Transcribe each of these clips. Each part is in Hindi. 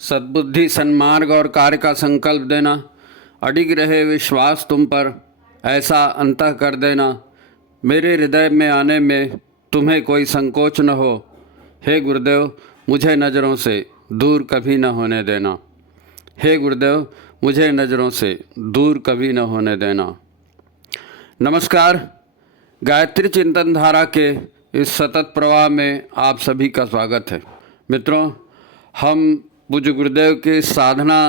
सद्बुद्धि, सन्मार्ग और कार्य का संकल्प देना, अडिग रहे विश्वास तुम पर, ऐसा अंतः कर देना, मेरे हृदय में आने में तुम्हें कोई संकोच न हो। हे गुरुदेव, मुझे नज़रों से दूर कभी न होने देना। हे गुरुदेव, मुझे नज़रों से दूर कभी न होने देना। नमस्कार, गायत्री चिंतन धारा के इस सतत प्रवाह में आप सभी का स्वागत है। मित्रों, हम पूज्य गुरुदेव की साधना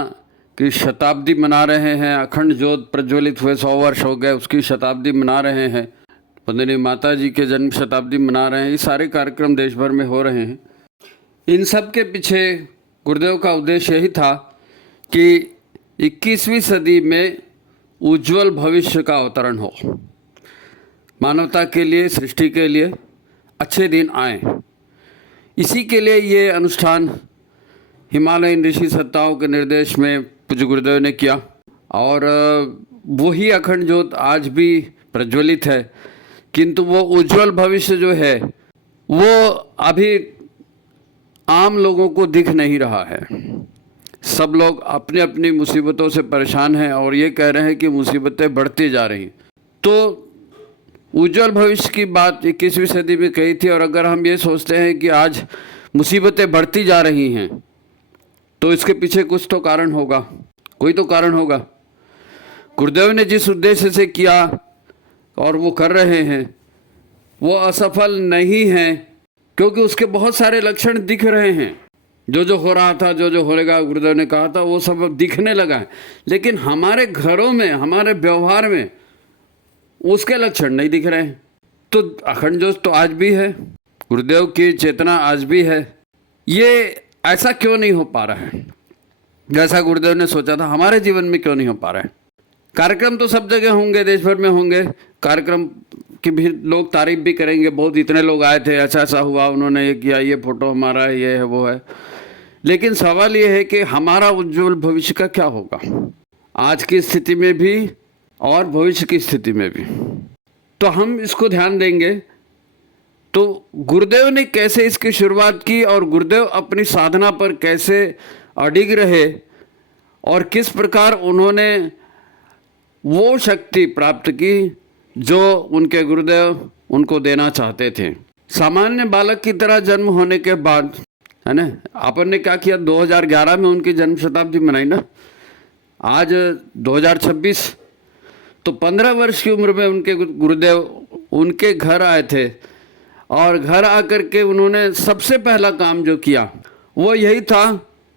की शताब्दी मना रहे हैं। अखंड ज्योत प्रज्वलित हुए 100 वर्ष हो गए, उसकी शताब्दी मना रहे हैं। वंदनीय माता जी के जन्म शताब्दी मना रहे हैं। ये सारे कार्यक्रम देश भर में हो रहे हैं। इन सब के पीछे गुरुदेव का उद्देश्य यही था कि 21वीं सदी में उज्जवल भविष्य का अवतरण हो, मानवता के लिए, सृष्टि के लिए अच्छे दिन आए। इसी के लिए ये अनुष्ठान हिमालयन ऋषि सत्ताओं के निर्देश में पूज्य गुरुदेव ने किया और वही अखंड ज्योत आज भी प्रज्वलित है। किंतु वो उज्जवल भविष्य जो है वो अभी आम लोगों को दिख नहीं रहा है। सब लोग अपनी अपनी मुसीबतों से परेशान हैं और ये कह रहे हैं कि मुसीबतें बढ़ती जा रही। तो उज्जवल भविष्य की बात 21वीं सदी में कही थी, और अगर हम ये सोचते हैं कि आज मुसीबतें बढ़ती जा रही हैं तो इसके पीछे कुछ तो कारण होगा, कोई तो कारण होगा। गुरुदेव ने जिस उद्देश्य से किया और वो कर रहे हैं वो असफल नहीं है, क्योंकि उसके बहुत सारे लक्षण दिख रहे हैं। जो हो रहा था, जो होगा, गुरुदेव ने कहा था, वो सब दिखने लगा है। लेकिन हमारे घरों में, हमारे व्यवहार में उसके लक्षण नहीं दिख रहे हैं। तो अखंड ज्योत तो आज भी है, गुरुदेव की चेतना आज भी है। ये ऐसा क्यों नहीं हो पा रहा है जैसा गुरुदेव ने सोचा था? हमारे जीवन में क्यों नहीं हो पा रहा है? कार्यक्रम तो सब जगह होंगे, देश भर में होंगे। कार्यक्रम की भी लोग तारीफ भी करेंगे, बहुत इतने लोग आए थे, ऐसा ऐसा हुआ, उन्होंने ये किया, ये फोटो हमारा है, ये है, वो है। लेकिन सवाल ये है कि हमारा उज्जवल भविष्य का क्या होगा, आज की स्थिति में भी और भविष्य की स्थिति में भी। तो हम इसको ध्यान देंगे। तो गुरुदेव ने कैसे इसकी शुरुआत की और गुरुदेव अपनी साधना पर कैसे अडिग रहे और किस प्रकार उन्होंने वो शक्ति प्राप्त की जो उनके गुरुदेव उनको देना चाहते थे। सामान्य बालक की तरह जन्म होने के बाद, है ना, अपन ने क्या किया, 2011 में उनकी जन्म शताब्दी मनाई ना, आज 2026। तो 15 वर्ष की उम्र में उनके गुरुदेव उनके घर आए थे और घर आकर के उन्होंने सबसे पहला काम जो किया वो यही था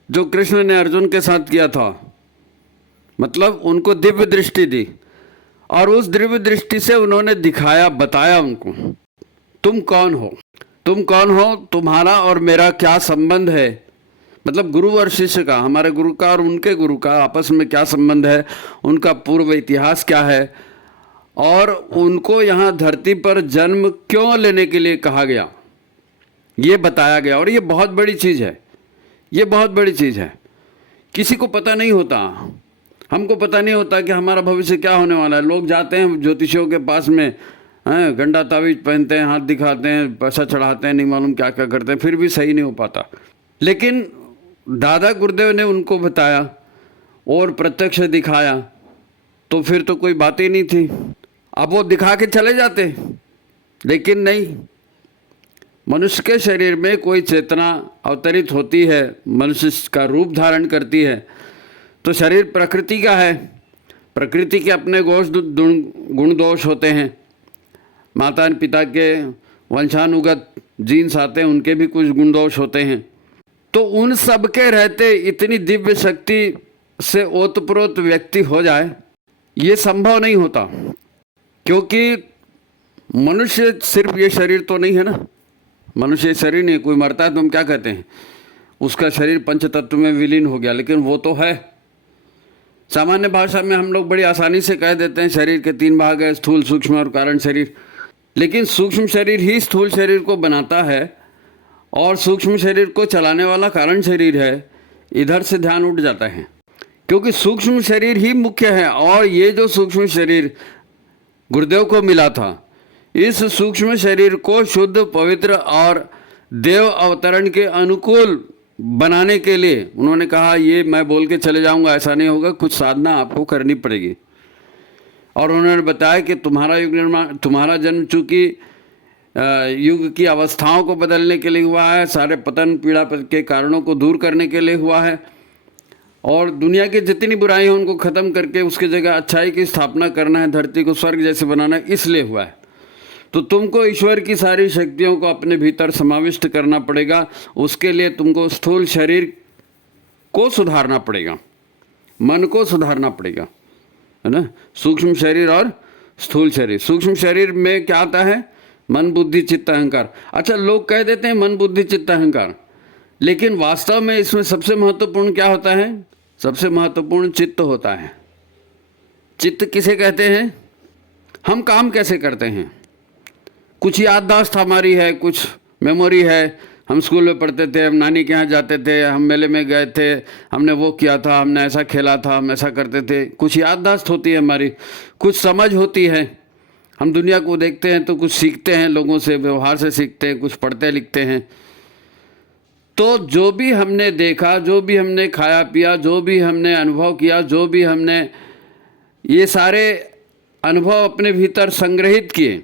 जो कृष्ण ने अर्जुन के साथ किया था। मतलब उनको दिव्य दृष्टि दी और उस दिव्य दृष्टि से उन्होंने दिखाया, बताया उनको, तुम कौन हो, तुम कौन हो, तुम्हारा और मेरा क्या संबंध है। मतलब गुरु और शिष्य का, हमारे गुरु का और उनके गुरु का आपस में क्या संबंध है, उनका पूर्व इतिहास क्या है और उनको यहाँ धरती पर जन्म क्यों लेने के लिए कहा गया, ये बताया गया। और ये बहुत बड़ी चीज़ है, ये बहुत बड़ी चीज़ है। किसी को पता नहीं होता, हमको पता नहीं होता कि हमारा भविष्य क्या होने वाला है। लोग जाते हैं ज्योतिषियों के पास में, हैं, गंडा तावीज पहनते हैं, हाथ दिखाते हैं, पैसा चढ़ाते हैं, नहीं मालूम क्या क्या करते हैं, फिर भी सही नहीं हो पाता। लेकिन दादा गुरुदेव ने उनको बताया और प्रत्यक्ष दिखाया, तो फिर तो कोई बात ही नहीं थी। अब वो दिखा के चले जाते, लेकिन नहीं, मनुष्य के शरीर में कोई चेतना अवतरित होती है, मनुष्य का रूप धारण करती है। तो शरीर प्रकृति का है, प्रकृति के अपने गुण दोष होते हैं। माता पिता के वंशानुगत जीन्स आते हैं, उनके भी कुछ गुण दोष होते हैं। तो उन सब के रहते इतनी दिव्य शक्ति से ओतप्रोत व्यक्ति हो जाए, ये संभव नहीं होता। क्योंकि मनुष्य सिर्फ ये शरीर तो नहीं है ना, मनुष्य शरीर नहीं, कोई मरता है तो हम क्या कहते हैं, उसका शरीर पंचतत्व में विलीन हो गया, लेकिन वो तो है। सामान्य भाषा में हम लोग बड़ी आसानी से कह देते हैं शरीर के 3 भाग है, स्थूल, सूक्ष्म और कारण शरीर। लेकिन सूक्ष्म शरीर ही स्थूल शरीर को बनाता है और सूक्ष्म शरीर को चलाने वाला कारण शरीर है। इधर से ध्यान उठ जाता है, क्योंकि सूक्ष्म शरीर ही मुख्य है। और ये जो सूक्ष्म शरीर गुरुदेव को मिला था, इस सूक्ष्म शरीर को शुद्ध, पवित्र और देव अवतरण के अनुकूल बनाने के लिए उन्होंने कहा ये मैं बोल के चले जाऊंगा ऐसा नहीं होगा, कुछ साधना आपको करनी पड़ेगी। और उन्होंने बताया कि तुम्हारा युग निर्माण, तुम्हारा जन्म चूँकि युग की अवस्थाओं को बदलने के लिए हुआ है, सारे पतन पीड़ा के कारणों को दूर करने के लिए हुआ है, और दुनिया की जितनी बुराई है उनको ख़त्म करके उसकी जगह अच्छाई की स्थापना करना है, धरती को स्वर्ग जैसे बनाना है, इसलिए हुआ है। तो तुमको ईश्वर की सारी शक्तियों को अपने भीतर समाविष्ट करना पड़ेगा। उसके लिए तुमको स्थूल शरीर को सुधारना पड़ेगा, मन को सुधारना पड़ेगा, है ना। सूक्ष्म शरीर और स्थूल शरीर। सूक्ष्म शरीर में क्या आता है? मन बुद्धि चित्त अहंकार। अच्छा, लोग कह देते हैं मन बुद्धि चित्त अहंकार, लेकिन वास्तव में इसमें सबसे महत्वपूर्ण क्या होता है? सबसे महत्वपूर्ण चित्त होता है। चित्त किसे कहते हैं? हम काम कैसे करते हैं, कुछ याददाश्त हमारी है, कुछ मेमोरी है। हम स्कूल में पढ़ते थे, हम नानी के यहाँ जाते थे, हम मेले में गए थे, हमने वो किया था, हमने ऐसा खेला था, हम ऐसा करते थे, कुछ याददाश्त होती है हमारी, कुछ समझ होती है। हम दुनिया को देखते हैं तो कुछ सीखते हैं, लोगों से व्यवहार से सीखते हैं, कुछ पढ़ते लिखते हैं। तो जो भी हमने देखा, जो भी हमने खाया पिया, जो भी हमने अनुभव किया, जो भी हमने ये सारे अनुभव अपने भीतर संग्रहित किए।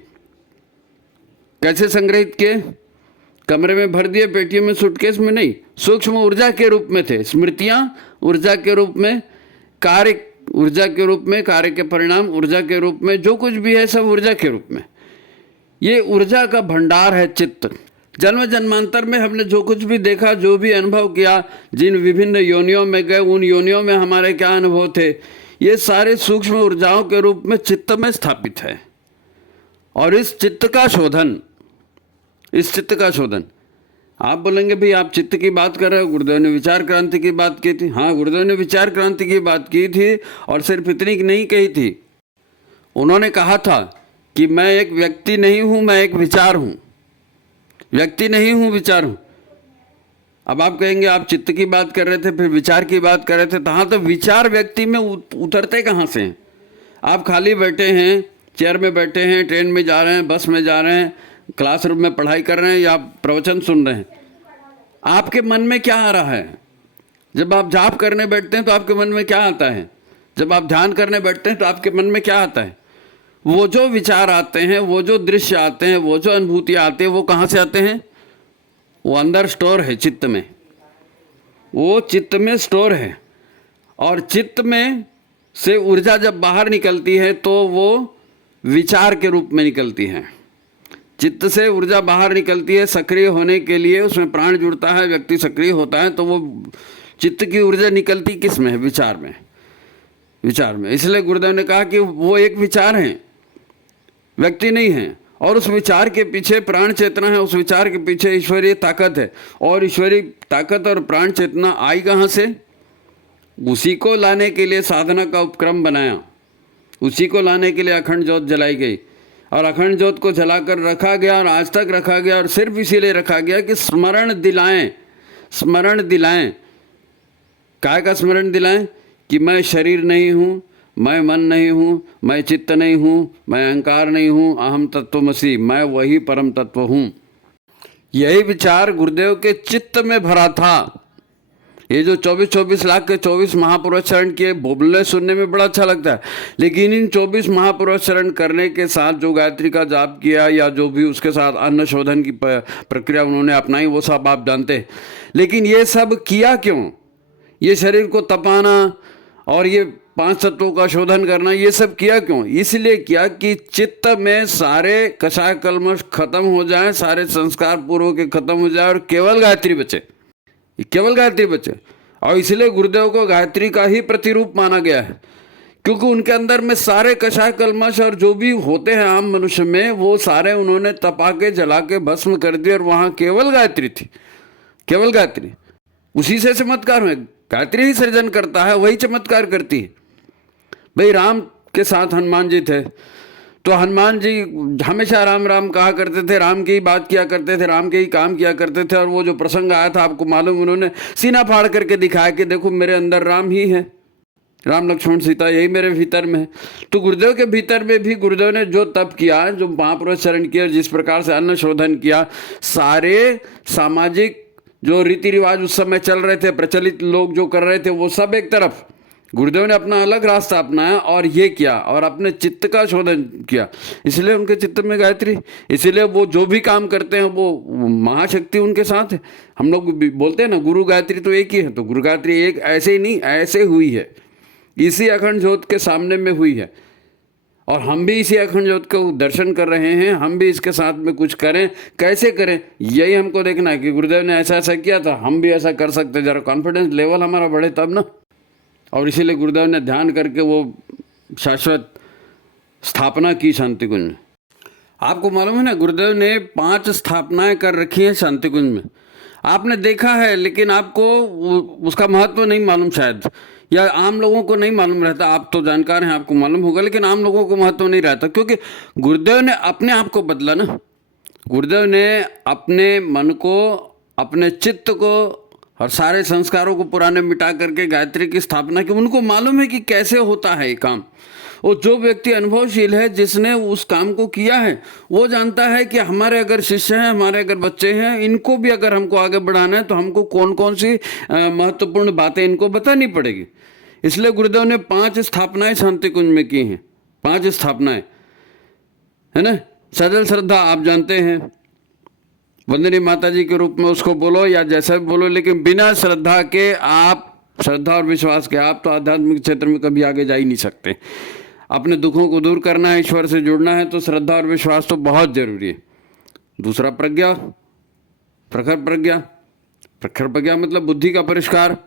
कैसे संग्रहित किए? कमरे में भर दिए, पेटियों में, सूटकेस में नहीं, सूक्ष्म ऊर्जा के रूप में थे। स्मृतियाँ ऊर्जा के रूप में, कार्य ऊर्जा के रूप में, कार्य के परिणाम ऊर्जा के रूप में, जो कुछ भी है सब ऊर्जा के रूप में। ये ऊर्जा का भंडार है चित्त। जन्म जन्मांतर में हमने जो कुछ भी देखा, जो भी अनुभव किया, जिन विभिन्न योनियों में गए, उन योनियों में हमारे क्या अनुभव थे, ये सारे सूक्ष्म ऊर्जाओं के रूप में चित्त में स्थापित है। और इस चित्त का शोधन, इस चित्त का शोधन, आप बोलेंगे भाई आप चित्त की बात कर रहे हो, गुरुदेव ने विचार क्रांति की बात की थी। हाँ, गुरुदेव ने विचार क्रांति की बात की थी, और सिर्फ इतनी नहीं कही थी, उन्होंने कहा था कि मैं एक व्यक्ति नहीं हूँ, मैं एक विचार हूँ। व्यक्ति नहीं हूँ, विचार हूँ। अब आप कहेंगे आप चित्त की बात कर रहे थे, फिर विचार की बात कर रहे थे, तो हाँ, तो विचार व्यक्ति में उतरते कहाँ से हैं? आप खाली बैठे हैं, चेयर में बैठे हैं, ट्रेन में जा रहे हैं, बस में जा रहे हैं, क्लासरूम में पढ़ाई कर रहे हैं, या प्रवचन सुन रहे हैं, आपके मन में क्या आ रहा है? जब आप जाप करने बैठते हैं तो आपके मन में क्या आता है? जब आप ध्यान करने बैठते हैं तो आपके मन में क्या आता है? वो जो विचार आते हैं, वो जो दृश्य आते हैं, वो जो अनुभूतियाँ आते हैं, वो कहाँ से आते हैं? वो अंदर स्टोर है चित्त में, वो चित्त में स्टोर है। और चित्त में से ऊर्जा जब बाहर निकलती है तो वो विचार के रूप में निकलती है। चित्त से ऊर्जा बाहर निकलती है सक्रिय होने के लिए, उसमें प्राण जुड़ता है, व्यक्ति सक्रिय होता है, तो वो चित्त की ऊर्जा निकलती किस में है? विचार में, विचार में। इसलिए गुरुदेव ने कहा कि वो एक विचार है, व्यक्ति नहीं है, और उस विचार के पीछे प्राण चेतना है, उस विचार के पीछे ईश्वरीय ताकत है। और ईश्वरीय ताकत और प्राण चेतना आई कहाँ से? उसी को लाने के लिए साधना का उपक्रम बनाया, उसी को लाने के लिए अखंड ज्योत जलाई गई, और अखंड ज्योत को जलाकर रखा गया, और आज तक रखा गया। और सिर्फ इसीलिए रखा गया कि स्मरण दिलाएं, स्मरण दिलाएं। काय का स्मरण दिलाएं? कि मैं शरीर नहीं हूँ, मैं मन नहीं हूँ, मैं चित्त नहीं हूँ, मैं अहंकार नहीं हूँ, अहम तत्वमसि, मैं वही परम तत्व हूँ। यही विचार गुरुदेव के चित्त में भरा था। ये जो 24 लाख के 24 महापुरुष चरण किए, बोलने सुनने में बड़ा अच्छा लगता है, लेकिन इन 24 महापुरुष चरण करने के साथ जो गायत्री का जाप किया, या जो भी उसके साथ अन्न शोधन की प्रक्रिया उन्होंने अपनाई, वो सब आप जानते हैं। लेकिन ये सब किया क्यों? ये शरीर को तपाना और ये 5 तत्वों का शोधन करना, ये सब किया क्यों? इसलिए किया कि चित्त में सारे कषाय कल्मश खत्म हो जाए, सारे संस्कार पूर्व के खत्म हो जाए, और केवल गायत्री बचे, केवल गायत्री बचे। और इसलिए गुरुदेव को गायत्री का ही प्रतिरूप माना गया है, क्योंकि उनके अंदर में सारे कषाय कल्मश और जो भी होते हैं आम मनुष्य में, वो सारे उन्होंने तपा के जला के भस्म कर दिए, और वहाँ केवल गायत्री थी, केवल गायत्री। उसी से चमत्कार में गायत्री ही सृजन करता है, वही चमत्कार करती है। भाई राम के साथ हनुमान जी थे, तो हनुमान जी हमेशा राम राम कहा करते थे, राम की ही बात किया करते थे, राम के ही काम किया करते थे। और वो जो प्रसंग आया था आपको मालूम, उन्होंने सीना फाड़ करके दिखाया कि देखो मेरे अंदर राम ही है, राम लक्ष्मण सीता यही मेरे भीतर में है। तो गुरुदेव के भीतर में भी गुरुदेव ने जो तप किया, जो महापुरुष चरण किया, जिस प्रकार से अन्न शोधन किया, सारे सामाजिक जो रीति रिवाज उस समय चल रहे थे, प्रचलित लोग जो कर रहे थे, वो सब एक तरफ। गुरुदेव ने अपना अलग रास्ता अपनाया और ये किया और अपने चित्त का शोधन किया, इसलिए उनके चित्त में गायत्री, इसीलिए वो जो भी काम करते हैं वो महाशक्ति उनके साथ है। हम लोग भी बोलते हैं ना गुरु गायत्री तो एक ही है, तो गुरु गायत्री एक ऐसे ही नहीं, ऐसे हुई है, इसी अखंड ज्योत के सामने में हुई है और हम भी इसी अखंड ज्योत को दर्शन कर रहे हैं। हम भी इसके साथ में कुछ करें, कैसे करें यही हमको देखना है कि गुरुदेव ने ऐसा ऐसा किया था, हम भी ऐसा कर सकते हैं। जरा कॉन्फिडेंस लेवल हमारा बढ़े तब ना। और इसीलिए गुरुदेव ने ध्यान करके वो शाश्वत स्थापना की शांति कुंज में। आपको मालूम है ना, गुरुदेव ने 5 स्थापनाएं कर रखी हैं शांति कुंज में। आपने देखा है, लेकिन आपको उसका महत्व नहीं मालूम शायद, या आम लोगों को नहीं मालूम रहता। आप तो जानकार हैं, आपको मालूम होगा, लेकिन आम लोगों को महत्व नहीं रहता, क्योंकि गुरुदेव ने अपने आप को बदला ना। गुरुदेव ने अपने मन को, अपने चित्त को और सारे संस्कारों को पुराने मिटा करके गायत्री की स्थापना की। उनको मालूम है कि कैसे होता है ये काम। वो जो व्यक्ति अनुभवशील है, जिसने उस काम को किया है, वो जानता है कि हमारे अगर शिष्य हैं, हमारे अगर बच्चे हैं, इनको भी अगर हमको आगे बढ़ाना है तो हमको कौन कौन सी महत्वपूर्ण बातें इनको बतानी पड़ेगी। इसलिए गुरुदेव ने 5 स्थापनाएं शांति कुंज में की हैं। 5 स्थापनाएं, है ना। सजल श्रद्धा आप जानते हैं, वंदनी माता जी के रूप में उसको बोलो या जैसा भी बोलो, लेकिन बिना श्रद्धा के, आप श्रद्धा और विश्वास के, आप तो आध्यात्मिक क्षेत्र में कभी आगे जा ही नहीं सकते। अपने दुखों को दूर करना है, ईश्वर से जुड़ना है, तो श्रद्धा और विश्वास तो बहुत जरूरी है। दूसरा प्रज्ञा, प्रखर प्रज्ञा। प्रखर प्रज्ञा मतलब बुद्धि का परिष्कार,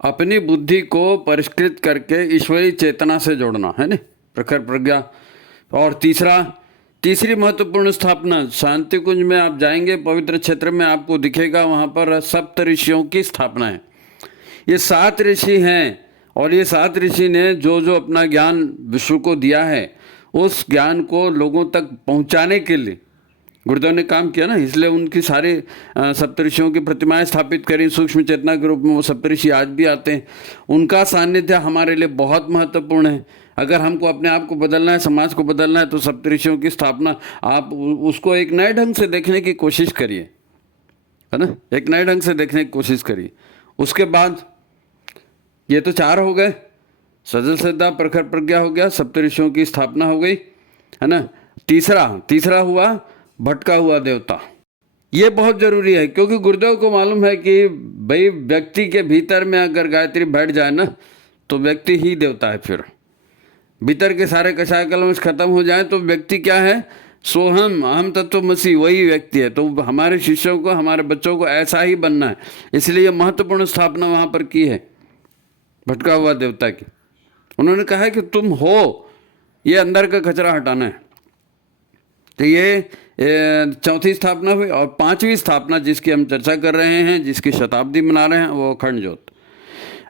अपनी बुद्धि को परिष्कृत करके ईश्वरीय चेतना से जोड़ना, है ना, प्रखर प्रज्ञा। और तीसरी महत्वपूर्ण स्थापना, शांति कुंज में आप जाएंगे, पवित्र क्षेत्र में आपको दिखेगा, वहाँ पर सप्त ऋषियों की स्थापना है। ये 7 ऋषि हैं और ये 7 ऋषि ने जो जो अपना ज्ञान विश्व को दिया है, उस ज्ञान को लोगों तक पहुँचाने के लिए गुरुदेव ने काम किया ना। इसलिए उनकी सारी सप्तऋषियों की प्रतिमाएं स्थापित करी सूक्ष्म चेतना के रूप में। वो सप्तऋषि आज भी आते हैं, उनका सानिध्य हमारे लिए बहुत महत्वपूर्ण है। अगर हमको अपने आप को बदलना है, समाज को बदलना है, तो सप्तऋषियों की स्थापना, आप उसको एक नए ढंग से देखने की कोशिश करिए, है ना, एक नए ढंग से देखने की कोशिश करिए। उसके बाद ये तो 4 हो गए, सजल श्रद्धा, प्रखर प्रज्ञा हो गया, सप्तऋषियों की स्थापना हो गई, है ना। तीसरा हुआ भटका हुआ देवता। ये बहुत जरूरी है, क्योंकि गुरुदेव को मालूम है कि भाई व्यक्ति के भीतर में अगर गायत्री बैठ जाए ना, तो व्यक्ति ही देवता है। फिर भीतर के सारे कषाय कलमश खत्म हो जाए तो व्यक्ति क्या है, सोहम अहम तत्वमसि, वही व्यक्ति है। तो हमारे शिष्यों को, हमारे बच्चों को ऐसा ही बनना है। इसलिए महत्वपूर्ण स्थापना वहाँ पर की है भटका हुआ देवता की। उन्होंने कहा है कि तुम हो, ये अंदर का कचरा हटाना है। तो ये 4थी स्थापना हुई। और 5वीं स्थापना जिसकी हम चर्चा कर रहे हैं, जिसकी शताब्दी मना रहे हैं, वो अखंड ज्योत।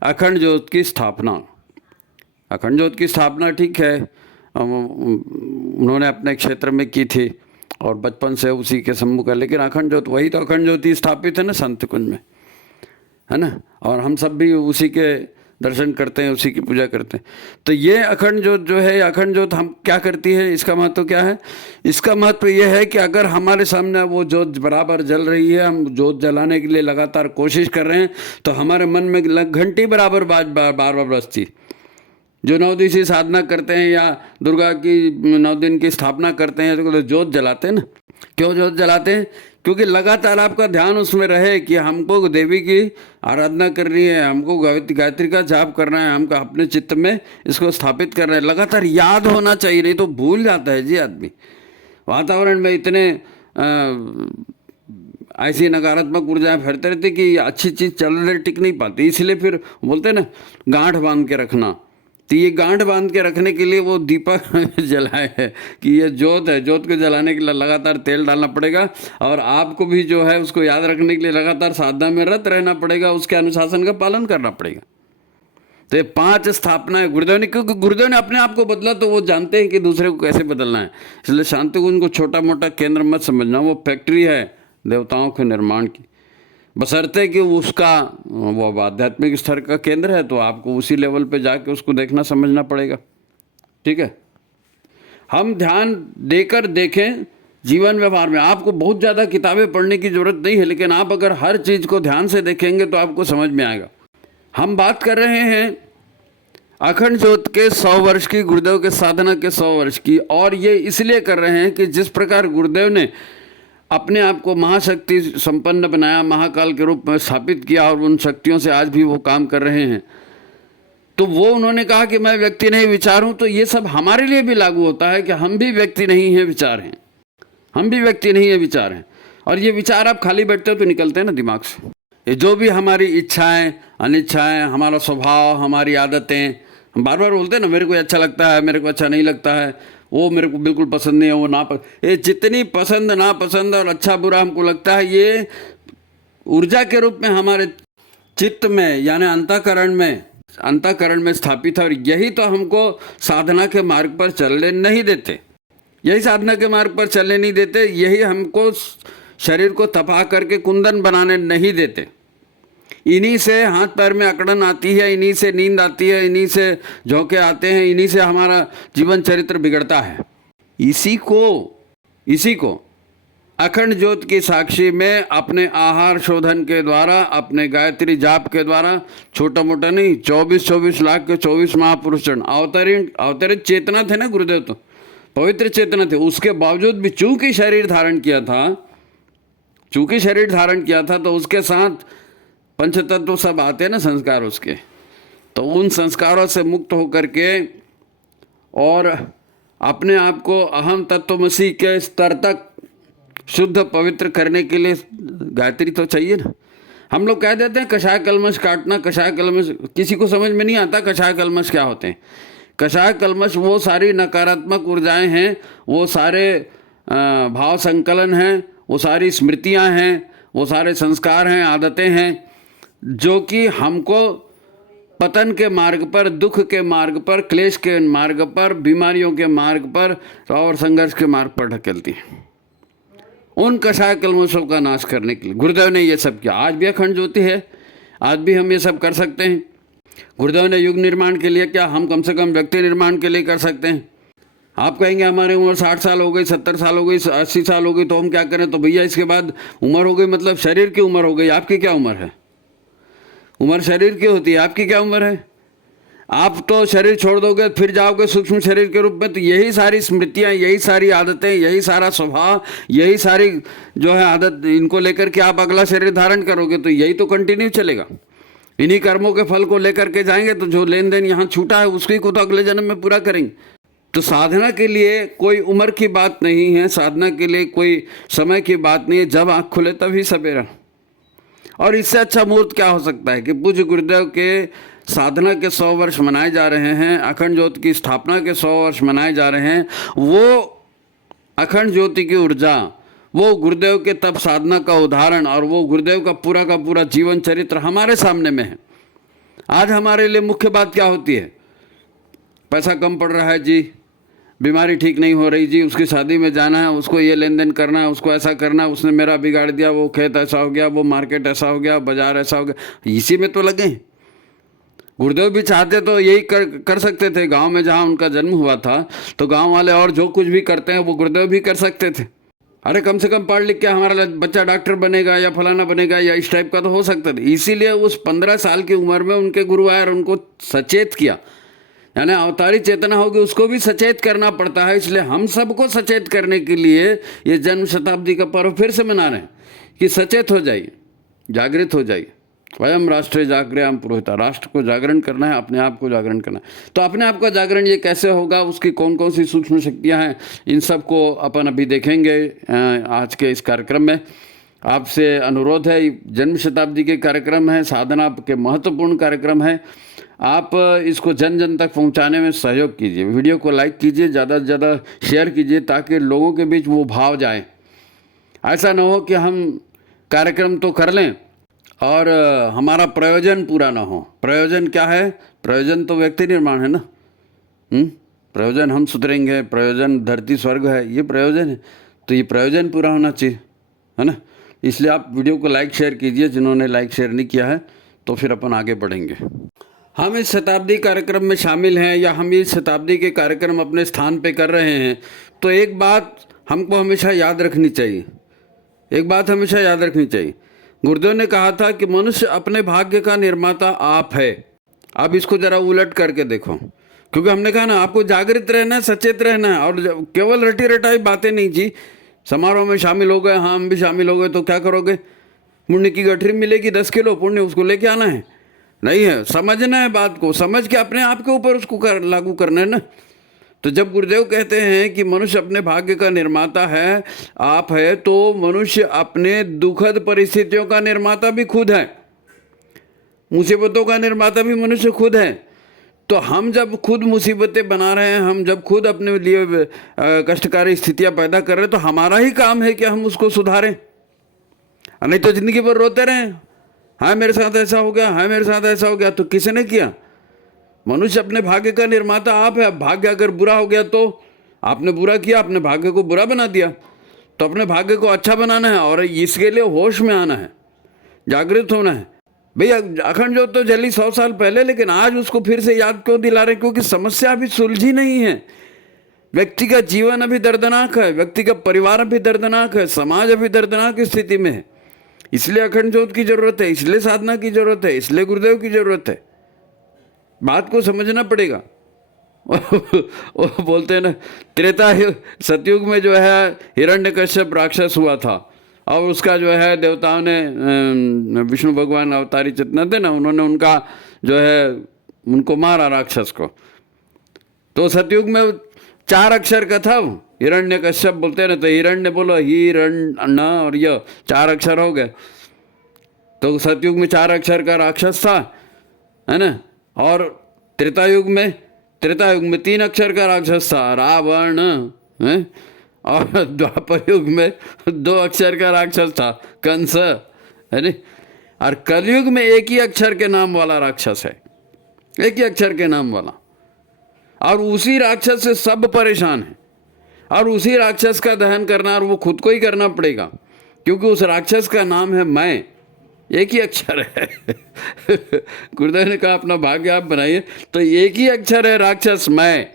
अखंड ज्योत की स्थापना, अखंड ज्योत की स्थापना ठीक है, उन्होंने अपने क्षेत्र में की थी और बचपन से उसी के सम्मुख है, लेकिन अखंड ज्योत, वही तो अखंड ज्योति स्थापित है ना शांति कुंज में, है ना। और हम सब भी उसी के दर्शन करते हैं, उसी की पूजा करते हैं। तो ये अखंड ज्योत जो है, अखंड ज्योत हम क्या करती है, इसका महत्व क्या है? इसका महत्व ये है कि अगर हमारे सामने वो ज्योत बराबर जल रही है, हम ज्योत जलाने के लिए लगातार कोशिश कर रहे हैं, तो हमारे मन में घंटी बराबर बार बार बजती। जो 9 दिवसीय साधना करते हैं या दुर्गा की 9 दिन की स्थापना करते हैं, तो ज्योत जलाते हैं ना। क्यों ज्योत जलाते हैं? क्योंकि लगातार आपका ध्यान उसमें रहे कि हमको देवी की आराधना करनी है, हमको गायत्री का जाप करना है, हमको अपने चित्त में इसको स्थापित करना है। लगातार याद होना चाहिए, नहीं तो भूल जाता है जी आदमी। वातावरण में इतने ऐसी नकारात्मक ऊर्जाएं फैलते रहती कि अच्छी चीज़ चल रही टिक नहीं पाती। इसलिए फिर बोलते हैं ना, गांठ बांध के रखना। तो ये गांठ बांध के रखने के लिए वो दीपक जलाए है कि ये ज्योत है, ज्योत को जलाने के लिए लगातार तेल डालना पड़ेगा। और आपको भी जो है उसको याद रखने के लिए लगातार साधना में रत रहना पड़ेगा, उसके अनुशासन का पालन करना पड़ेगा। तो ये 5 स्थापना है गुरुदेव ने, क्योंकि गुरुदेव ने अपने आप को बदला तो वो जानते हैं कि दूसरे को कैसे बदलना है। इसलिए शांति कुंज को छोटा मोटा केंद्र मत समझना, वो फैक्ट्री है देवताओं के निर्माण की। बशर्ते कि उसका वो आध्यात्मिक स्तर का केंद्र है, तो आपको उसी लेवल पे जाके उसको देखना समझना पड़ेगा। ठीक है, हम ध्यान देकर देखें जीवन व्यवहार में आपको बहुत ज़्यादा किताबें पढ़ने की ज़रूरत नहीं है, लेकिन आप अगर हर चीज़ को ध्यान से देखेंगे तो आपको समझ में आएगा। हम बात कर रहे हैं अखंड ज्योत के 100 वर्ष की, गुरुदेव के साधना के 100 वर्ष की, और ये इसलिए कर रहे हैं कि जिस प्रकार गुरुदेव ने अपने आप को महाशक्ति संपन्न बनाया, महाकाल के रूप में स्थापित किया, और उन शक्तियों से आज भी वो काम कर रहे हैं, तो वो उन्होंने कहा कि मैं व्यक्ति नहीं विचार हूँ। तो ये सब हमारे लिए भी लागू होता है कि हम भी व्यक्ति नहीं हैं, विचार हैं। हम भी व्यक्ति नहीं है, विचार हैं। और ये विचार आप खाली बैठते हो तो निकलते हैं ना दिमाग से। ये जो भी हमारी इच्छाएं, अनिच्छाएं, हमारा स्वभाव, हमारी आदतें, हम बार बार बोलते हैं ना, मेरे को अच्छा लगता है, मेरे को अच्छा नहीं लगता है, वो मेरे को बिल्कुल पसंद नहीं है, वो ये जितनी पसंद नापसंद और अच्छा बुरा हमको लगता है, ये ऊर्जा के रूप में हमारे चित्त में यानी अंतःकरण में स्थापित है। और यही तो हमको साधना के मार्ग पर चलने नहीं देते, यही साधना के मार्ग पर चलने नहीं देते, यही हमको शरीर को तपा करके कुंदन बनाने नहीं देते। इन्हीं से हाथ पैर में अकड़न आती है, इन्हीं से नींद आती है, इन्हीं से झोंके आते हैं, इन्हीं से हमारा जीवन चरित्र बिगड़ता है। इसी को अखंड ज्योत की साक्षी में अपने आहार शोधन के द्वारा, अपने गायत्री जाप के द्वारा, छोटा मोटा नहीं, 24 लाख के 24 महापुरुष अवतरित चेतना थे ना गुरुदेव, तो पवित्र चेतना थे। उसके बावजूद भी चूंकि शरीर धारण किया था तो उसके साथ पंचतत्व सब आते हैं ना, संस्कार उसके, तो उन संस्कारों से मुक्त होकर के और अपने आप को अहम तत्वमसी के स्तर तक शुद्ध पवित्र करने के लिए गायत्री तो चाहिए ना। हम लोग कह देते हैं कषाय कलमश काटना, कषाय कलमश, किसी को समझ में नहीं आता कषाय कलमश क्या होते हैं। कषाय कलमश वो सारी नकारात्मक ऊर्जाएं हैं, वो सारे भाव संकलन हैं, वो सारी स्मृतियां हैं, वो सारे संस्कार हैं, आदतें हैं, जो कि हमको पतन के मार्ग पर, दुख के मार्ग पर, क्लेश के मार्ग पर, बीमारियों के मार्ग पर और संघर्ष के मार्ग पर ढकेलती हैं। उन कषाय कलमशों का नाश करने के लिए गुरुदेव ने ये सब किया। आज भी अखंड ज्योति है, आज भी हम ये सब कर सकते हैं। गुरुदेव ने युग निर्माण के लिए क्या, हम कम से कम व्यक्ति निर्माण के लिए कर सकते हैं। आप कहेंगे हमारी उम्र 60 साल हो गई, 70 साल हो गई, 80 साल हो गई, तो हम क्या करें? तो भैया इसके बाद उम्र हो गई मतलब शरीर की उम्र हो गई। आपकी क्या उम्र है? उम्र शरीर की होती है, आपकी क्या उम्र है? आप तो शरीर छोड़ दोगे, फिर जाओगे सूक्ष्म शरीर के रूप में, तो यही सारी स्मृतियाँ, यही सारी आदतें, यही सारा स्वभाव, यही सारी जो है आदत, इनको लेकर के आप अगला शरीर धारण करोगे, तो यही तो कंटिन्यू चलेगा। इन्हीं कर्मों के फल को लेकर के जाएंगे, तो जो लेन देन यहाँ छूटा है उसकी को तो अगले जन्म में पूरा करेंगे। तो साधना के लिए कोई उम्र की बात नहीं है, साधना के लिए कोई समय की बात नहीं है। जब आँख खुले तभी सवेरा। और इससे अच्छा मुहूर्त क्या हो सकता है कि पूज्य गुरुदेव के साधना के 100 वर्ष मनाए जा रहे हैं, अखंड ज्योति की स्थापना के 100 वर्ष मनाए जा रहे हैं। वो अखंड ज्योति की ऊर्जा, वो गुरुदेव के तप साधना का उदाहरण और वो गुरुदेव का पूरा जीवन चरित्र हमारे सामने में है। आज हमारे लिए मुख्य बात क्या होती है? पैसा कम पड़ रहा है जी, बीमारी ठीक नहीं हो रही जी, उसकी शादी में जाना है, उसको ये लेन देन करना है, उसको ऐसा करना है, उसने मेरा बिगाड़ दिया, वो खेत ऐसा हो गया, वो मार्केट ऐसा हो गया, बाजार ऐसा हो गया। इसी में तो लगे। गुरुदेव भी चाहते तो यही कर सकते थे। गांव में जहां उनका जन्म हुआ था, तो गांव वाले और जो कुछ भी करते हैं वो गुरुदेव भी कर सकते थे। अरे कम से कम पढ़ लिख के हमारा बच्चा डॉक्टर बनेगा या फलाना बनेगा या इस टाइप का तो हो सकता था। इसीलिए उस 15 साल की उम्र में उनके गुरु आए और उनको सचेत किया। यानी अवतारी चेतना होगी, उसको भी सचेत करना पड़ता है। इसलिए हम सबको सचेत करने के लिए ये जन्म शताब्दी का पर्व फिर से मना रहे हैं कि सचेत हो जाइए, जागृत हो जाइए। स्वयं राष्ट्र जागृयाम पुरोहिता, राष्ट्र को जागरण करना है, अपने आप को जागरण करना है। तो अपने आप का जागरण ये कैसे होगा, उसकी कौन कौन सी सूक्ष्म शक्तियाँ हैं, इन सब को अपन अभी देखेंगे आज के इस कार्यक्रम में। आपसे अनुरोध है, जन्म शताब्दी के कार्यक्रम है, साधना के महत्वपूर्ण कार्यक्रम है। आप इसको जन जन तक पहुंचाने में सहयोग कीजिए, वीडियो को लाइक कीजिए, ज़्यादा से ज़्यादा शेयर कीजिए, ताकि लोगों के बीच वो भाव जाए। ऐसा ना हो कि हम कार्यक्रम तो कर लें और हमारा प्रयोजन पूरा ना हो। प्रयोजन क्या है? प्रयोजन तो व्यक्ति निर्माण है ना। प्रयोजन हम सुधरेंगे, प्रयोजन धरती स्वर्ग है, ये प्रयोजन है। तो ये प्रयोजन पूरा होना चाहिए, है ना। इसलिए आप वीडियो को लाइक शेयर कीजिए। जिन्होंने लाइक शेयर नहीं किया है तो फिर अपन आगे बढ़ेंगे। हम इस शताब्दी कार्यक्रम में शामिल हैं या हम इस शताब्दी के कार्यक्रम अपने स्थान पे कर रहे हैं, तो एक बात हमको हमेशा याद रखनी चाहिए, एक बात हमेशा याद रखनी चाहिए। गुरुदेव ने कहा था कि मनुष्य अपने भाग्य का निर्माता आप है। अब इसको जरा उलट करके देखो, क्योंकि हमने कहा ना आपको जागृत रहना है, सचेत रहना है, और केवल रटी रटाई बातें नहीं जी। समारोह में शामिल हो गए, हाँ हम भी शामिल हो गए, तो क्या करोगे? पुण्य की गठरी मिलेगी 10 किलो पुण्य, उसको लेके आना है? नहीं है, समझना है बात को, समझ के अपने आप के ऊपर उसको लागू करना है ना। तो जब गुरुदेव कहते हैं कि मनुष्य अपने भाग्य का निर्माता है, आप है, तो मनुष्य अपने दुखद परिस्थितियों का निर्माता भी खुद है, मुसीबतों का निर्माता भी मनुष्य खुद है। तो हम जब खुद मुसीबतें बना रहे हैं, हम जब खुद अपने लिए कष्टकारी स्थितियां पैदा कर रहे हैं, तो हमारा ही काम है कि हम उसको सुधारें, नहीं तो जिंदगी भर रोते रहें, हाँ मेरे साथ ऐसा हो गया, हाँ मेरे साथ ऐसा हो गया। तो किसने किया? मनुष्य अपने भाग्य का निर्माता आप है। भाग्य अगर बुरा हो गया तो आपने बुरा किया, अपने भाग्य को बुरा बना दिया। तो अपने भाग्य को अच्छा बनाना है और इसके लिए होश में आना है, जागृत होना है। भैया अखंड ज्योत तो जली 100 साल पहले, लेकिन आज उसको फिर से याद क्यों दिला रहे? क्योंकि समस्या अभी सुलझी नहीं है। व्यक्ति का जीवन अभी दर्दनाक है, व्यक्ति का परिवार अभी दर्दनाक है, समाज अभी दर्दनाक स्थिति में है। इसलिए अखंड ज्योत की जरूरत है, इसलिए साधना की जरूरत है, इसलिए गुरुदेव की जरूरत है। बात को समझना पड़ेगा। वो बोलते हैं ना, त्रेता सतयुग में जो है हिरण्यकश्यप राक्षस हुआ था, और उसका जो है देवताओं ने, विष्णु भगवान अवतारी चेतना थे ना, उन्होंने उनका जो है उनको मारा राक्षस को। तो सतयुग में 4 अक्षर का था वो, हिरण्यकश्यप बोलते हैं ना, तो हिरण्य बोलो हिरण्य और ये 4 अक्षर हो गए। तो सतयुग में 4 अक्षर का राक्षस था, है ना। और त्रेतायुग में 3 अक्षर का राक्षस था, रावण है। और द्वापर युग में 2 अक्षर का राक्षस था, कंस, है ना। और कलयुग में एक ही अक्षर के नाम वाला राक्षस है, एक ही अक्षर के नाम वाला, और उसी राक्षस से सब परेशान है। और उसी राक्षस का दहन करना, और वो खुद को ही करना पड़ेगा, क्योंकि उस राक्षस का नाम है मैं, एक ही अक्षर है। गुरुदेव ने कहा अपना भाग्य आप बनाइए, तो एक ही अक्षर है राक्षस मैं।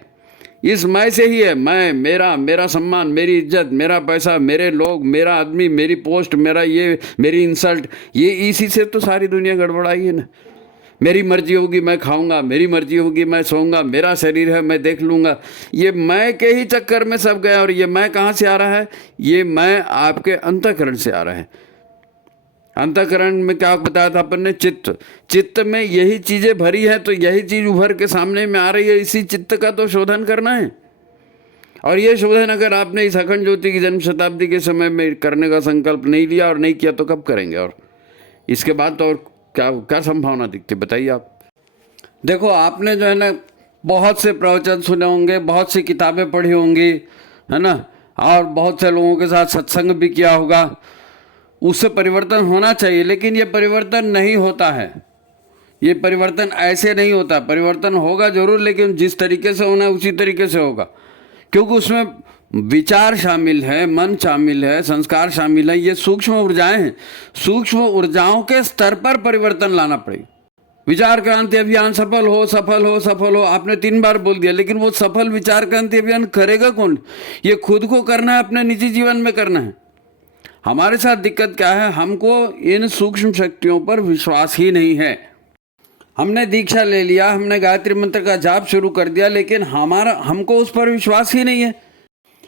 इस मैं से ही है मैं, मेरा सम्मान, मेरी इज्जत, मेरा पैसा, मेरे लोग, मेरा आदमी, मेरी पोस्ट, मेरा ये, मेरी इंसल्ट, ये इसी से तो सारी दुनिया गड़बड़ाई है ना। मेरी मर्जी होगी मैं खाऊंगा, मेरी मर्जी होगी मैं सोऊंगा, मेरा शरीर है मैं देख लूँगा, ये मैं के ही चक्कर में सब गया। और ये मैं कहाँ से आ रहा है? ये मैं आपके अंतःकरण से आ रहा है। अंतःकरण में क्या बताया था अपन ने? चित्त में यही चीज़ें भरी है, तो यही चीज़ उभर के सामने में आ रही है। इसी चित्त का तो शोधन करना है। और ये शोधन अगर आपने इस अखंड ज्योति की जन्म शताब्दी के समय में करने का संकल्प नहीं लिया और नहीं किया, तो कब करेंगे? और इसके बाद तो और क्या संभावना दिखती, बताइए आप। देखो आपने जो है ना बहुत से प्रवचन सुने होंगे, बहुत सी किताबें पढ़ी होंगी, है ना, और बहुत से लोगों के साथ सत्संग भी किया होगा। उससे परिवर्तन होना चाहिए, लेकिन ये परिवर्तन नहीं होता है। ये परिवर्तन ऐसे नहीं होता। परिवर्तन होगा जरूर, लेकिन जिस तरीके से होना है उसी तरीके से होगा, क्योंकि उसमें विचार शामिल है, मन शामिल है, संस्कार शामिल है। ये सूक्ष्म ऊर्जाएं हैं। सूक्ष्म ऊर्जाओं के स्तर पर परिवर्तन लाना पड़ेगा। विचार क्रांति अभियान सफल हो, सफल हो, सफल हो, आपने 3 बार बोल दिया, लेकिन वो सफल विचार क्रांति अभियान करेगा कौन? ये खुद को करना है, अपने निजी जीवन में करना है। हमारे साथ दिक्कत क्या है? हमको इन सूक्ष्म शक्तियों पर विश्वास ही नहीं है। हमने दीक्षा ले लिया, हमने गायत्री मंत्र का जाप शुरू कर दिया, लेकिन हमको उस पर विश्वास ही नहीं है।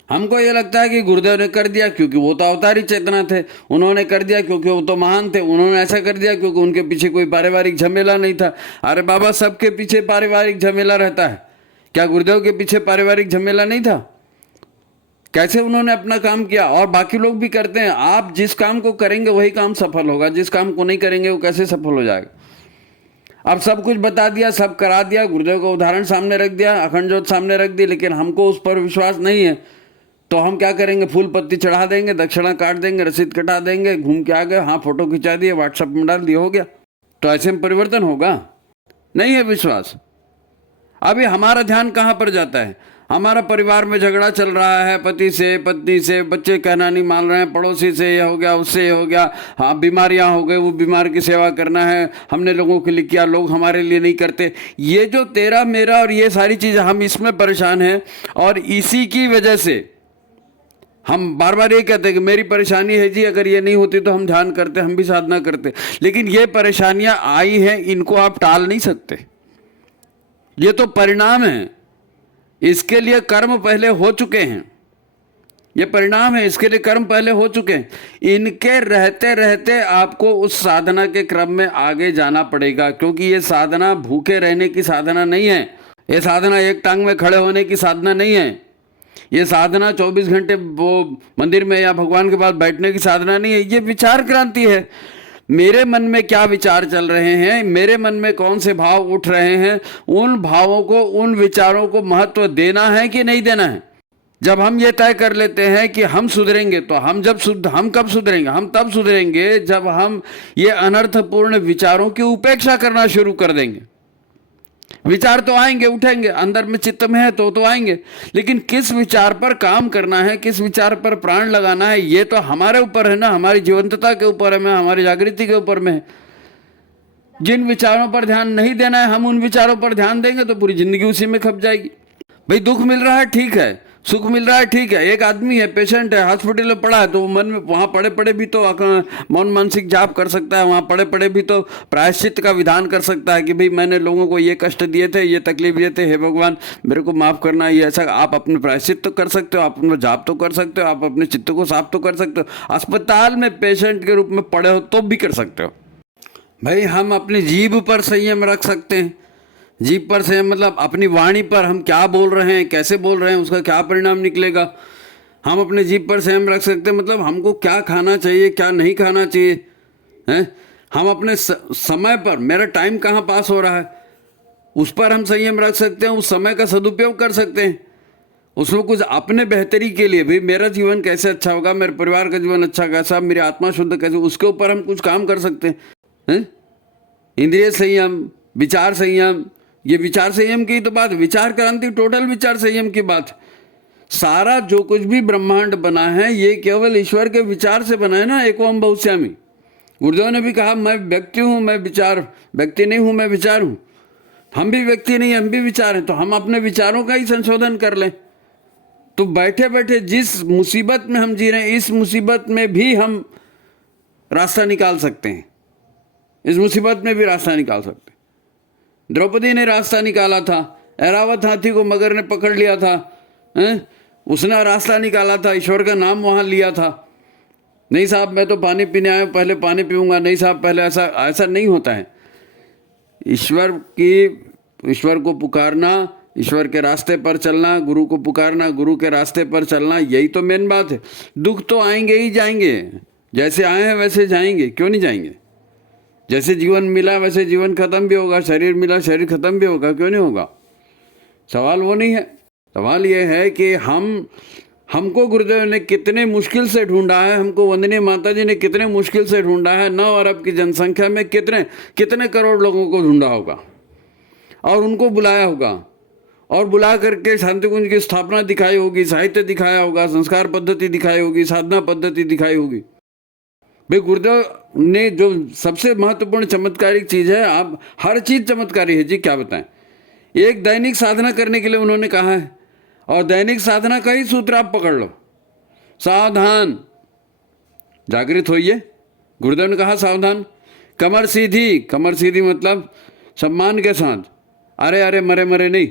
हमको ये लगता है कि गुरुदेव ने कर दिया क्योंकि वो तो अवतारी चेतना थे, उन्होंने कर दिया क्योंकि वो तो महान थे, उन्होंने ऐसा कर दिया क्योंकि उनके पीछे कोई पारिवारिक झमेला नहीं था। अरे बाबा, सबके पीछे पारिवारिक झमेला रहता है। क्या गुरुदेव के पीछे पारिवारिक झमेला नहीं था? कैसे उन्होंने अपना काम किया, और बाकी लोग भी करते हैं। आप जिस काम को करेंगे वही काम सफल होगा, जिस काम को नहीं करेंगे वो कैसे सफल हो जाएगा? अब सब कुछ बता दिया, सब करा दिया, गुरुदेव का उदाहरण सामने रख दिया, अखंड ज्योत सामने रख दी, लेकिन हमको उस पर विश्वास नहीं है। तो हम क्या करेंगे? फूल पत्ती चढ़ा देंगे, दक्षिणा काट देंगे, रसीद कटा देंगे, घूम के आ गए, हाँ फोटो खिंचा दिए, व्हाट्सएप में डाल दिया, हो गया। तो ऐसे में परिवर्तन होगा? नहीं है विश्वास। अभी हमारा ध्यान कहाँ पर जाता है? हमारा परिवार में झगड़ा चल रहा है, पति से, पत्नी से, बच्चे कहना नहीं मान रहे हैं, पड़ोसी से ये हो गया, उससे ये हो गया, हाँ बीमारियां हो गई, वो बीमार की सेवा करना है, हमने लोगों के लिए किया, लोग हमारे लिए नहीं करते। ये जो तेरा मेरा और ये सारी चीज़ें, हम इसमें परेशान हैं, और इसी की वजह से हम बार बार ये कहते हैं कि मेरी परेशानी है जी, अगर ये नहीं होती तो हम ध्यान करते, हम भी साधना करते। लेकिन ये परेशानियां आई हैं, इनको आप टाल नहीं सकते, ये तो परिणाम है, इसके लिए कर्म पहले हो चुके हैं, ये परिणाम है, इसके लिए कर्म पहले हो चुके हैं। इनके रहते रहते आपको उस साधना के क्रम में आगे जाना पड़ेगा, क्योंकि ये साधना भूखे रहने की साधना नहीं है, ये साधना एक टांग में खड़े होने की साधना नहीं है, ये साधना 24 घंटे वो मंदिर में या भगवान के पास बैठने की साधना नहीं है, ये विचार क्रांति है। मेरे मन में क्या विचार चल रहे हैं, मेरे मन में कौन से भाव उठ रहे हैं, उन भावों को, उन विचारों को महत्व देना है कि नहीं देना है। जब हम ये तय कर लेते हैं कि हम सुधरेंगे, तो हम कब सुधरेंगे? हम तब सुधरेंगे जब हम ये अनर्थपूर्ण विचारों की उपेक्षा करना शुरू कर देंगे। विचार तो आएंगे, उठेंगे, अंदर में चित्त में है तो आएंगे, लेकिन किस विचार पर काम करना है, किस विचार पर प्राण लगाना है, ये तो हमारे ऊपर है ना, हमारी जीवंतता के ऊपर है, हमारी जागृति के ऊपर में है। जिन विचारों पर ध्यान नहीं देना है, हम उन विचारों पर ध्यान देंगे तो पूरी जिंदगी उसी में खप जाएगी। भाई दुख मिल रहा है ठीक है, सुख मिल रहा है ठीक है, एक आदमी है, पेशेंट है, हॉस्पिटल में पड़ा है, तो मन में वहाँ पड़े पड़े भी तो मौन मानसिक जाप कर सकता है, वहाँ पड़े पड़े भी तो प्रायश्चित का विधान कर सकता है कि भाई मैंने लोगों को ये कष्ट दिए थे, ये तकलीफ दिए थे, हे भगवान मेरे को माफ़ करना, ये ऐसा। आप अपने प्रायश्चित तो कर सकते हो, आप अपना जाप तो कर सकते हो, आप अपने चित्त को साफ तो कर सकते हो, अस्पताल में पेशेंट के रूप में पड़े हो तो भी कर सकते हो। भाई हम अपनी जीभ पर संयम रख सकते हैं, जीभ पर संयम मतलब अपनी वाणी पर हम क्या बोल रहे हैं, कैसे बोल रहे हैं, उसका क्या परिणाम निकलेगा। हम अपने जीभ पर संयम रख सकते हैं, मतलब हमको क्या खाना चाहिए, क्या नहीं खाना चाहिए, हैं। हम अपने समय पर, मेरा टाइम कहाँ पास हो रहा है, उस पर हम संयम रख सकते हैं, उस समय का सदुपयोग कर सकते हैं, उसमें कुछ अपने बेहतरी के लिए भी, मेरा जीवन कैसे अच्छा होगा, मेरे परिवार का जीवन अच्छा कैसा, मेरी आत्मा शुद्ध कैसे, उसके ऊपर हम कुछ काम कर सकते हैं। इंद्रिय संयम, विचार संयम, ये विचार संयम की तो बात, विचार क्रांति टोटल विचार संयम की बात। सारा जो कुछ भी ब्रह्मांड बना है ये केवल ईश्वर के विचार से बना है ना, एकोम बहुश्यामी। गुरुदेव ने भी कहा मैं व्यक्ति हूँ, मैं विचार, व्यक्ति नहीं हूँ, मैं विचार हूँ। हम भी व्यक्ति नहीं, हम भी विचार हैं, तो हम अपने विचारों का ही संशोधन कर लें तो बैठे बैठे जिस मुसीबत में हम जी रहे हैं, इस मुसीबत में भी हम रास्ता निकाल सकते हैं, इस मुसीबत में भी रास्ता निकाल सकते हैं। द्रौपदी ने रास्ता निकाला था, ऐरावत हाथी को मगर ने पकड़ लिया था, उसने रास्ता निकाला था, ईश्वर का नाम वहाँ लिया था। नहीं साहब मैं तो पानी पीने आया, पहले पानी पीऊँगा, नहीं साहब पहले, ऐसा नहीं होता है। ईश्वर को पुकारना, ईश्वर के रास्ते पर चलना, गुरु को पुकारना, गुरु के रास्ते पर चलना, यही तो मेन बात है। दुख तो आएंगे ही जाएंगे, जैसे आए हैं वैसे जाएंगे, क्यों नहीं जाएंगे। जैसे जीवन मिला वैसे जीवन खत्म भी होगा, शरीर मिला शरीर खत्म भी होगा, क्यों नहीं होगा। सवाल वो नहीं है, सवाल ये है कि हमको गुरुदेव ने कितने मुश्किल से ढूंढा है, हमको वंदनीय माता जी ने कितने मुश्किल से ढूंढा है। 9 अरब की जनसंख्या में कितने करोड़ लोगों को ढूंढा होगा और उनको बुलाया होगा, और बुला करके शांति कुंज की स्थापना दिखाई होगी, साहित्य दिखाया होगा, संस्कार पद्धति दिखाई होगी, साधना पद्धति दिखाई होगी। भाई गुरुदेव ने जो सबसे महत्वपूर्ण चमत्कारिक चीज़ है, आप हर चीज़ चमत्कारी है जी, क्या बताएं। एक दैनिक साधना करने के लिए उन्होंने कहा है, और दैनिक साधना का ही सूत्र आप पकड़ लो, सावधान जागृत होइए। गुरुदेव ने कहा सावधान, कमर सीधी, कमर सीधी मतलब सम्मान के साथ, अरे अरे मरे मरे नहीं,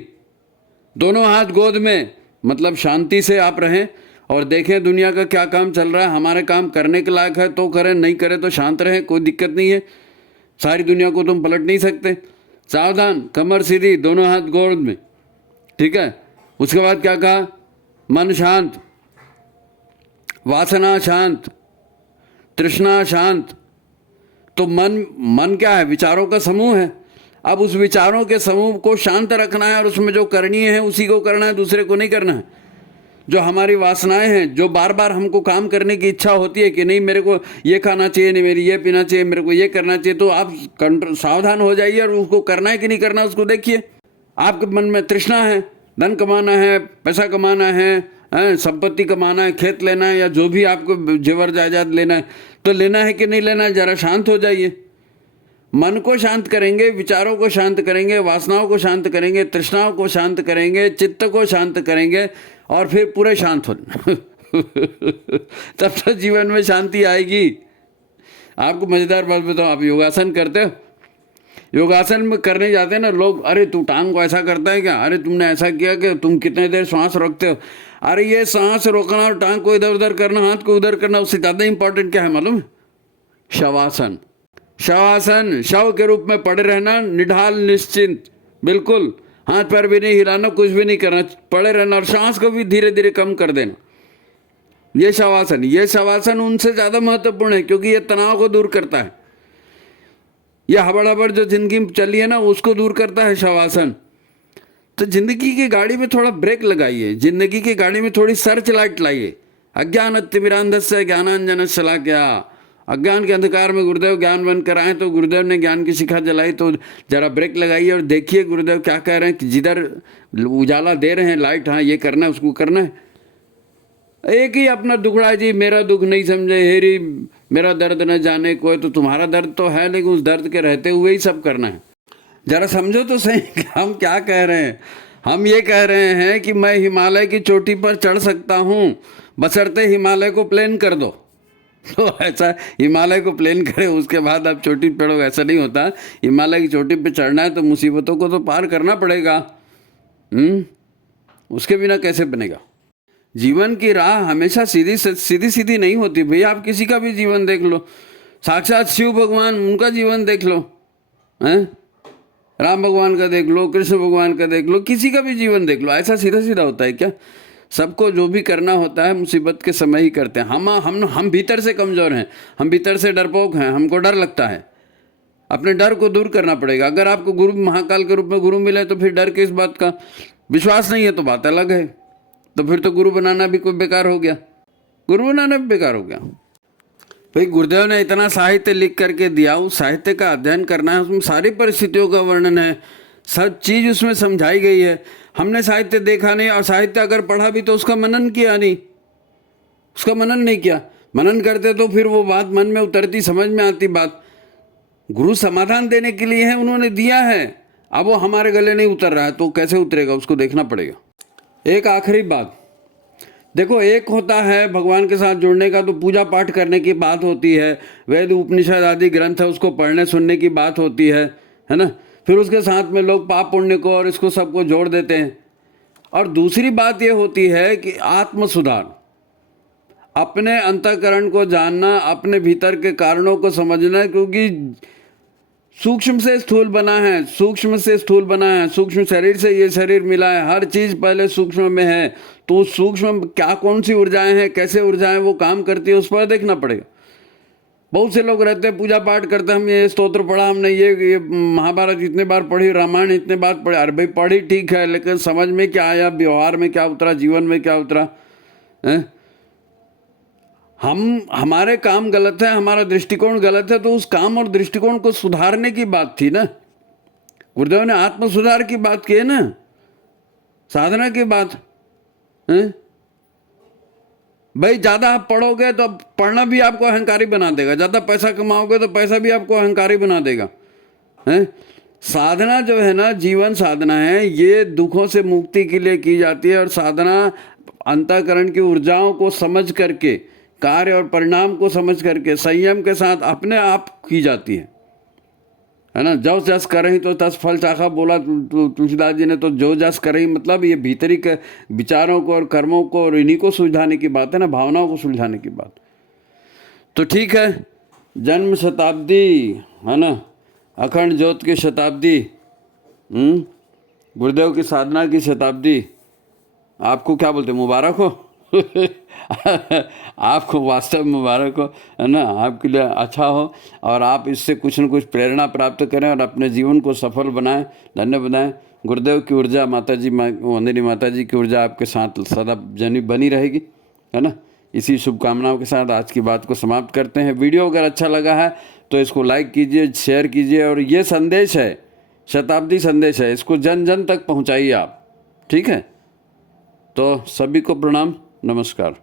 दोनों हाथ गोद में, मतलब शांति से आप रहें और देखें दुनिया का क्या काम चल रहा है। हमारे काम करने के लायक है तो करें, नहीं करें तो शांत रहें, कोई दिक्कत नहीं है। सारी दुनिया को तुम पलट नहीं सकते। सावधान, कमर सीधी, दोनों हाथ गोद में, ठीक है। उसके बाद क्या कहा, मन शांत, वासना शांत, तृष्णा शांत। तो मन क्या है, विचारों का समूह है। अब उस विचारों के समूह को शांत रखना है और उसमें जो करणीय है उसी को करना है, दूसरे को नहीं करना है। जो हमारी वासनाएं हैं, जो बार बार हमको काम करने की इच्छा होती है कि नहीं मेरे को ये खाना चाहिए, नहीं मेरी ये पीना चाहिए, मेरे को ये करना चाहिए, तो आप सावधान हो जाइए और उसको करना है कि नहीं करना उसको देखिए। आपके मन में तृष्णा है, धन कमाना है, पैसा कमाना है, संपत्ति कमाना है, खेत लेना है, या जो भी आपको जेवर जायदाद लेना है, तो लेना है कि नहीं लेना है, जरा शांत हो जाइए। मन को शांत करेंगे, विचारों को शांत करेंगे, वासनाओं को शांत करेंगे, तृष्णाओं को शांत करेंगे, चित्त को शांत करेंगे, और फिर पूरे शांत हो तब तो जीवन में शांति आएगी। आपको मज़ेदार बात बताओ, आप योगासन करते हो? योगासन में करने जाते हैं ना लोग, अरे तू टांग को ऐसा करता है क्या, अरे तुमने ऐसा किया कि तुम कितने देर सांस रोकते हो? अरे ये सांस रोकना और टांग को इधर उधर करना, हाथ को उधर करना, उससे ज़्यादा इंपॉर्टेंट क्या है मालूम? शवासन। शवासन, शव के रूप में पड़े रहना, निढाल निश्चिंत, बिल्कुल हाथ पैर भी नहीं हिलाना, कुछ भी नहीं करना, पड़े रहना और सांस को भी धीरे धीरे कम कर देना। ये शवासन, ये शवासन उनसे ज़्यादा महत्वपूर्ण है क्योंकि ये तनाव को दूर करता है। यह हबड़ जो जिंदगी में चली है ना, उसको दूर करता है शवासन। तो जिंदगी की गाड़ी में थोड़ा ब्रेक लगाइए, जिंदगी की गाड़ी में थोड़ी सर्च लाइट लाइए। अज्ञानतिमिरान्धस्य ज्ञानांजन शलाकया, अज्ञान के अंधकार में गुरुदेव ज्ञान बनकर आए तो गुरुदेव ने ज्ञान की शिखा जलाई। तो जरा ब्रेक लगाइए और देखिए गुरुदेव क्या कह रहे हैं कि जिधर उजाला दे रहे हैं लाइट, हाँ ये करना है, उसको करना है। एक ही अपना दुखड़ा जी, मेरा दुख नहीं समझे हेरी, मेरा दर्द न जाने कोई। तो तुम्हारा दर्द तो है, लेकिन उस दर्द के रहते हुए ही सब करना है। जरा समझो तो सही कि हम क्या कह रहे हैं। हम ये कह रहे हैं कि मैं हिमालय की चोटी पर चढ़ सकता हूँ, बशर्ते हिमालय को प्लेन कर दो। तो ऐसा हिमालय को प्लेन करे, उसके बाद आप चोटी पे चढ़ो, ऐसा नहीं होता। हिमालय की चोटी पे चढ़ना है तो मुसीबतों को तो पार करना पड़ेगा। उसके बिना कैसे बनेगा? जीवन की राह हमेशा सीधी नहीं होती भैया। आप किसी का भी जीवन देख लो, साक्षात शिव भगवान, उनका जीवन देख लो, हैं, राम भगवान का देख लो, कृष्ण भगवान का देख लो, किसी का भी जीवन देख लो। ऐसा सीधा होता है क्या? सबको जो भी करना होता है मुसीबत के समय ही करते हैं। हम भीतर से कमज़ोर हैं, हम भीतर से डरपोक हैं, हमको डर लगता है। अपने डर को दूर करना पड़ेगा। अगर आपको गुरु महाकाल के रूप में गुरु मिले तो फिर डर के इस बात का विश्वास नहीं है तो बात अलग है। तो फिर तो गुरु बनाना भी कोई बेकार हो गया, गुरु बनाना भी बेकार हो गया। भाई गुरुदेव ने इतना साहित्य लिख करके दिया, उस साहित्य का अध्ययन करना है, उसमें सारी परिस्थितियों का वर्णन है, सब चीज़ उसमें समझाई गई है। हमने साहित्य देखा नहीं, और साहित्य अगर पढ़ा भी तो उसका मनन किया नहीं, उसका मनन नहीं किया। मनन करते तो फिर वो बात मन में उतरती, समझ में आती बात। गुरु समाधान देने के लिए है, उन्होंने दिया है, अब वो हमारे गले नहीं उतर रहा है तो कैसे उतरेगा, उसको देखना पड़ेगा। एक आखिरी बात देखो, एक होता है भगवान के साथ जुड़ने का तो पूजा पाठ करने की बात होती है, वेद उपनिषद आदि ग्रंथ है उसको पढ़ने सुनने की बात होती है ना। फिर उसके साथ में लोग पाप पुण्य को और इसको सबको जोड़ देते हैं। और दूसरी बात ये होती है कि आत्म सुधार, अपने अंतःकरण को जानना, अपने भीतर के कारणों को समझना, क्योंकि सूक्ष्म से स्थूल बना है, सूक्ष्म से स्थूल बना है, सूक्ष्म शरीर से ये शरीर मिला है, हर चीज़ पहले सूक्ष्म में है। तो सूक्ष्म क्या, कौन सी ऊर्जाएं हैं, कैसे ऊर्जाएं वो काम करती है, उस पर देखना पड़ेगा। बहुत से लोग रहते हैं पूजा पाठ करते हैं, हमने ये स्तोत्र पढ़ा, हमने ये महाभारत इतने बार पढ़ी, रामायण इतने बार पढ़े। अरे भाई पढ़ी ठीक है, लेकिन समझ में क्या आया, व्यवहार में क्या उतरा, जीवन में क्या उतरा है? हमारे काम गलत है, हमारा दृष्टिकोण गलत है, तो उस काम और दृष्टिकोण को सुधारने की बात थी ना। गुरुदेव ने आत्म सुधार की बात की है ना, साधना की बात है। भाई ज़्यादा आप पढ़ोगे तो पढ़ना भी आपको अहंकारी बना देगा, ज़्यादा पैसा कमाओगे तो पैसा भी आपको अहंकारी बना देगा, है। साधना जो है ना, जीवन साधना है, ये दुखों से मुक्ति के लिए की जाती है। और साधना अंतःकरण की ऊर्जाओं को समझ करके, कार्य और परिणाम को समझ करके, संयम के साथ अपने आप की जाती है ना। जो जस करही तो तस फल चाखा, बोला तुलसीदास जी ने। तो जो जस करही मतलब ये भीतरी के विचारों को और कर्मों को और इन्हीं को सुलझाने की बात है ना, भावनाओं को सुलझाने की बात। तो ठीक है, जन्म शताब्दी है ना, अखंड ज्योत की शताब्दी, गुरुदेव की साधना की शताब्दी, आपको क्या बोलते हैं, मुबारक हो। आपको वास्तव में मुबारक हो, है ना, आपके लिए अच्छा हो, और आप इससे कुछ न कुछ प्रेरणा प्राप्त करें और अपने जीवन को सफल बनाएं, धन्य बनाएं। गुरुदेव की ऊर्जा, माता जी, वंदनी माता जी की ऊर्जा आपके साथ सदा बनी रहेगी, है ना। इसी शुभकामनाओं के साथ आज की बात को समाप्त करते हैं। वीडियो अगर अच्छा लगा है तो इसको लाइक कीजिए, शेयर कीजिए, और ये संदेश है, शताब्दी संदेश है, इसको जन जन तक पहुँचाइए आप, ठीक है। तो सभी को प्रणाम, नमस्कार।